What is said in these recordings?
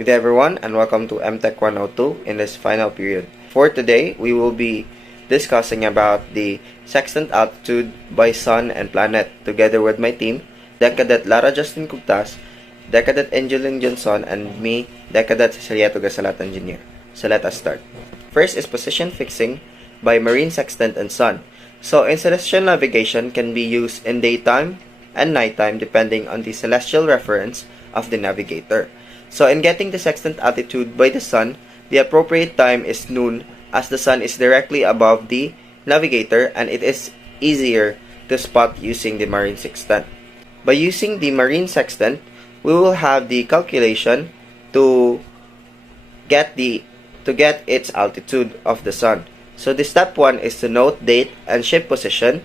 Good day everyone, and welcome to MTEC 102 in this final period. For today, we will be discussing about the sextant altitude by sun and planet together with my team, Decadet Larra, Justine Cogtas, Decadet Lynn Geonzon, and me, Decadet Cecilieto Gasalatan Jr. So let us start. First is position fixing by marine sextant and sun. So in celestial navigation can be used in daytime and nighttime depending on the celestial reference of the navigator. So in getting the sextant altitude by the sun, the appropriate time is noon as the sun is directly above the navigator and it is easier to spot using the marine sextant. By using the marine sextant, we will have the calculation to get its altitude of the sun. So the step 1 is to note date and ship position.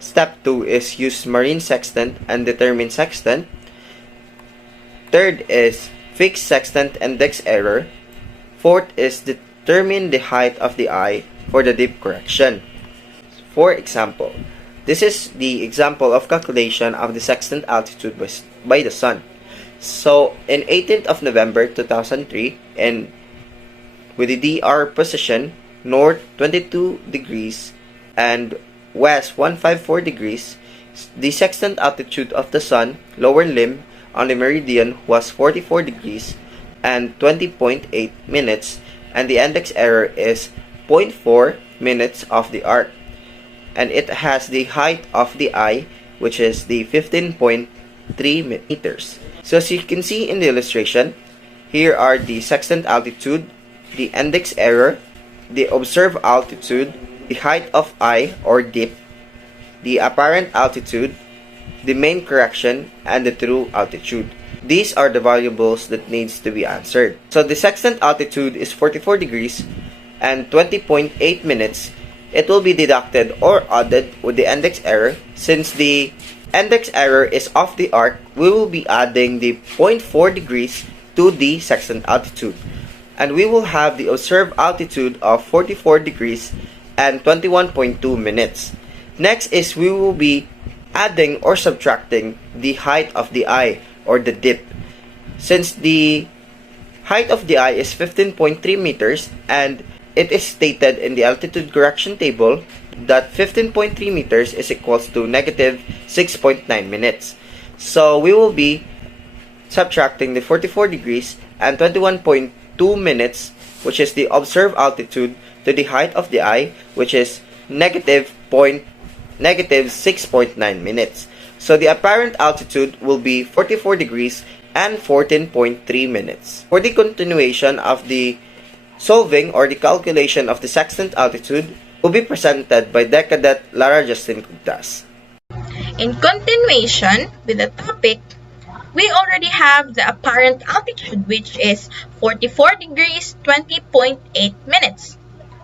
Step 2 is use marine sextant and determine sextant. Third is fix sextant index error. Fourth is determine the height of the eye for the dip correction. For example, this is the example of calculation of the sextant altitude by the sun. So, in 18th of November 2003, and with the DR position, north 22 degrees and west 154 degrees, the sextant altitude of the sun, lower limb, on the meridian was 44 degrees and 20.8 minutes, and the index error is 0.4 minutes of the arc, and it has the height of the eye, which is the 15.3 meters. So as you can see in the illustration, here are the sextant altitude, the index error, the observed altitude, the height of eye or dip, the apparent altitude, the main correction, and the true altitude. These are the variables that needs to be answered. So the sextant altitude is 44 degrees and 20.8 minutes. It will be deducted or added with the index error. Since the index error is off the arc, we will be adding the 0.4 degrees to the sextant altitude. And we will have the observed altitude of 44 degrees and 21.2 minutes. Next is we will be adding or subtracting the height of the eye or the dip. Since the height of the eye is 15.3 meters and it is stated in the altitude correction table that 15.3 meters is equals to negative 6.9 minutes. So we will be subtracting the 44 degrees and 21.2 minutes, which is the observed altitude, to the height of the eye, which is negative 6.9 minutes. So the apparent altitude will be 44 degrees and 14.3 minutes. For the continuation of the solving or the calculation of the sextant altitude will be presented by Decadet Larra Justine Cogtas. In continuation with the topic, we already have the apparent altitude, which is 44 degrees 20.8 minutes.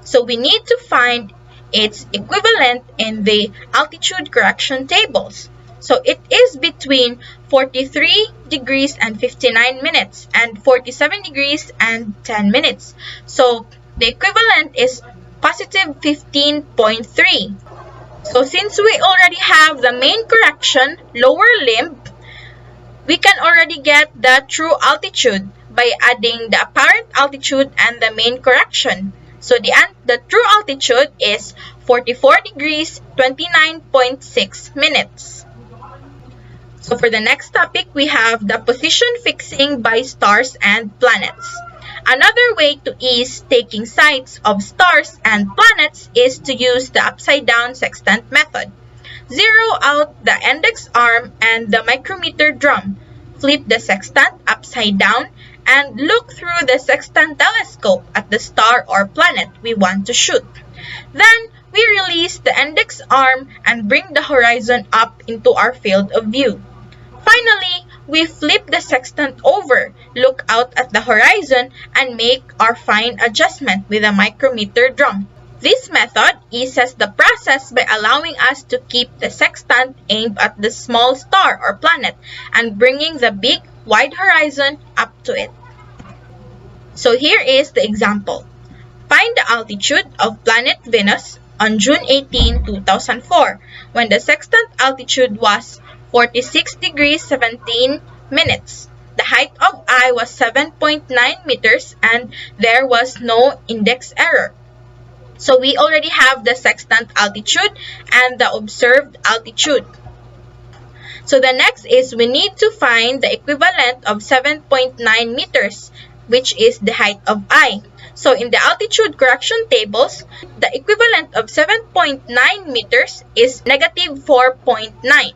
So we need to find its equivalent in the altitude correction tables. So it is between 43 degrees and 59 minutes and 47 degrees and 10 minutes. So the equivalent is positive 15.3. So since we already have the main correction, lower limb, we can already get the true altitude by adding the apparent altitude and the main correction. So the true altitude is 44 degrees 29.6 minutes. So for the next topic, we have the position fixing by stars and planets. Another way to ease taking sights of stars and planets is to use the upside down sextant method. Zero out the index arm and the micrometer drum. Flip the sextant upside down and look through the sextant telescope at the star or planet we want to shoot. Then, we release the index arm and bring the horizon up into our field of view. Finally, we flip the sextant over, look out at the horizon, and make our fine adjustment with a micrometer drum. This method eases the process by allowing us to keep the sextant aimed at the small star or planet and bringing the big, wide horizon up to it. So here is the example. Find the altitude of planet Venus on June 18, 2004, when the sextant altitude was 46 degrees 17 minutes. the height of I was 7.9 meters and there was no index error. So we already have the sextant altitude and the observed altitude. So the next is we need to find the equivalent of 7.9 meters, which is the height of I. So in the altitude correction tables, the equivalent of 7.9 meters is negative 4.9.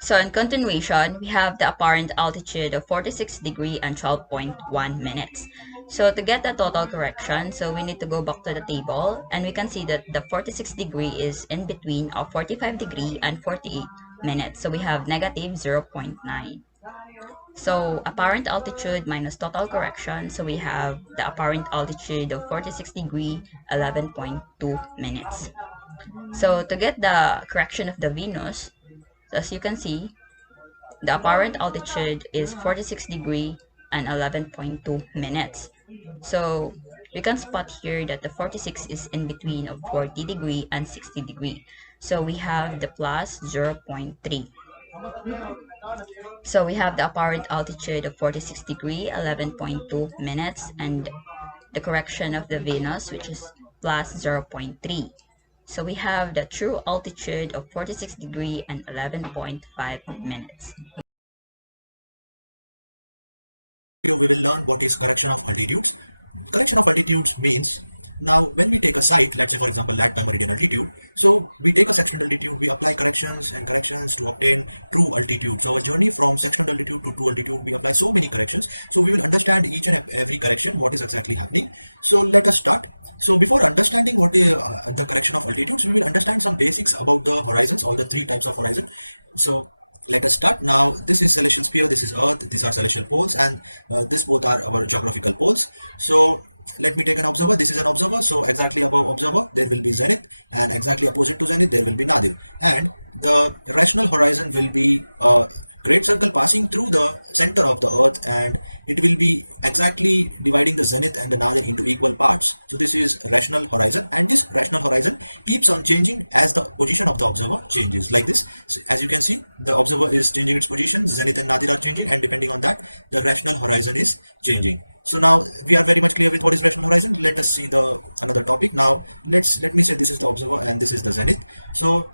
So in continuation, we have the apparent altitude of 46 degree and 12.1 minutes. So to get the total correction, so we need to go back to the table and we can see that the 46 degree is in between of 45 degree and 48 minutes. So we have negative 0.9. So apparent altitude minus total correction, so we have the apparent altitude of 46 degree, 11.2 minutes. So to get the correction of the Venus, as you can see, the apparent altitude is 46 degree and 11.2 minutes. So we can spot here that the 46 is in between of 40 degree and 60 degree. So we have the plus 0.3. So we have the apparent altitude of 46 degree, 11.2 minutes, and the correction of the Venus, which is plus 0.3. So we have the true altitude of 46 degree and 11.5 minutes. We will learn what is correction of altitudes. Correction of altitudes means, now when we take a site, let's say for example lat by meridian altitude, so we take a sextant altitude, we apply corrections and corrections to obtain true altitude. So our journey from sextant altitude to true altitude, we apply so many corrections, so we will understand each and every correction, what is exactly happening. So let us start. So before understanding what is the correction of altitudes, we will understand some basics about the horizons, all the three types of horizon. So let us start. Now this is celestial sphere, this is earth, these are celestial poles, and this both are our geographical poles. So let me take an observer. This is an observer, so exactly above observer there will be zenith, and exactly opposite to zenith there will be nadir, and the rational horizon will be a great circle passing through the center of the earth, and it will be exactly dividing the zenith and the nadir into equal parts. So this is rational horizon, and this rational horizon keeps on changing as the position of the observer changes, like this. So as you can see, the observer is changing its position, zenith and nadir are changing, and depending on that the rational horizon is changing. So now we are very much clear with what is rational horizon. Let us see the another topic. Now let me say this is the observer and this is the zenith. So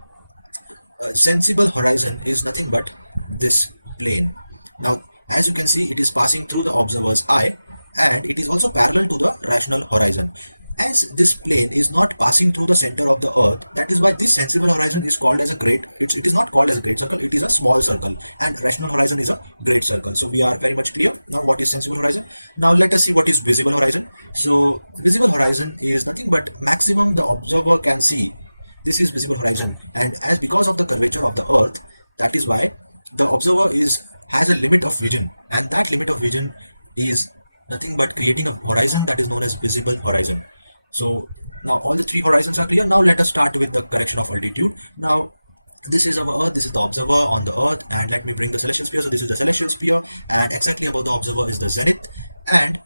sensible horizon is nothing but this plane. Now as you can see, it is passing through the observer's eye, and it is also parallel to the rational horizon. As this plane is not passing through the center of the earth, that is why this sensible horizon is called as a great, it is not called as a great circle, it is a small circle, and rational horizon is a great circle. So we are very much clear now what is sensible horizon. Now let us see what is visible horizon. So visible horizon is nothing but maximum the observer can see. This is visible horizon, and as because of the curvature of the earth, that is why the observer has a limit of vision, and that limit of vision is nothing but creating a horizon that is known as visible horizon. So now all the three horizons are clear. Now let us start with the correction of altitude. Now this is our earth, this is the observer on the earth, and let me bring the celestial sphere. So this is the celestial sphere, and exactly above the observer is the zenith. And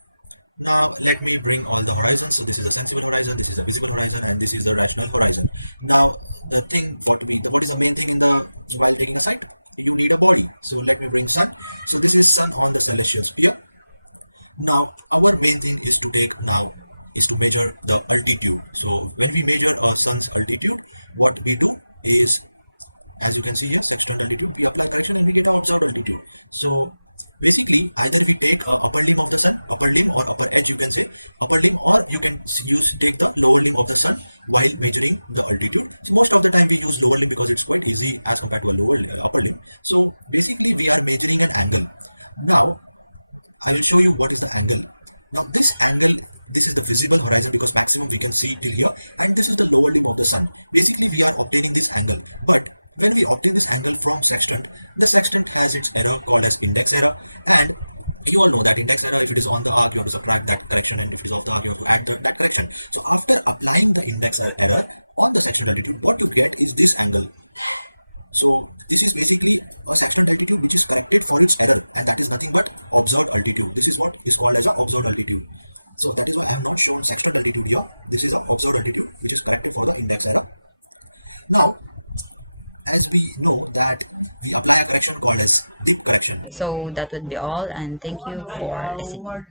now let me bring all the horizons. So this is the sensible horizon, this is the visible horizon, and this is the rational horizon. Now the thing what is the main thing in the while taking a site? You need a body. So let me bring sun. So this is sun on the celestial sphere. Now our main thing is to measure the altitude. So when we measure a sun's altitude, what we do is, as you can see here, sextant altitude, we apply correction and we get our observed altitude. So basically either we take a upper limb of the sun, upper limb or upper edge, you can say upper limb, or you can take the lower limb of the sun while measuring the altitude. So most of the time we use lower limb because it's quite easy as compared to a upper limb. So basically we are measuring an angle. Now I will show you what is the angle. Now this angle, this is the visible horizon because maximum we can see till here, and this is the lower limb of the sun. Basically we are obtaining this angle, but when we obtain this angle from sextant, the sextant has its error called as index error, and you all know that index error, if it is on the arc you have to subtract that correction, and if it is off the arc you have to add that correction. So after applying the index error on the sextant altitude, what you get is this angle. So this is basically a sextant altitude which is corrected for its error, and that is nothing but observed altitude. This is what is called as a observed altitude. So that is why I have not shown sextant altitude here. This is a observed altitude which is corrected for the index error. Now as we know that we apply a correction called as dip correction. So that would be all, and thank you for listening.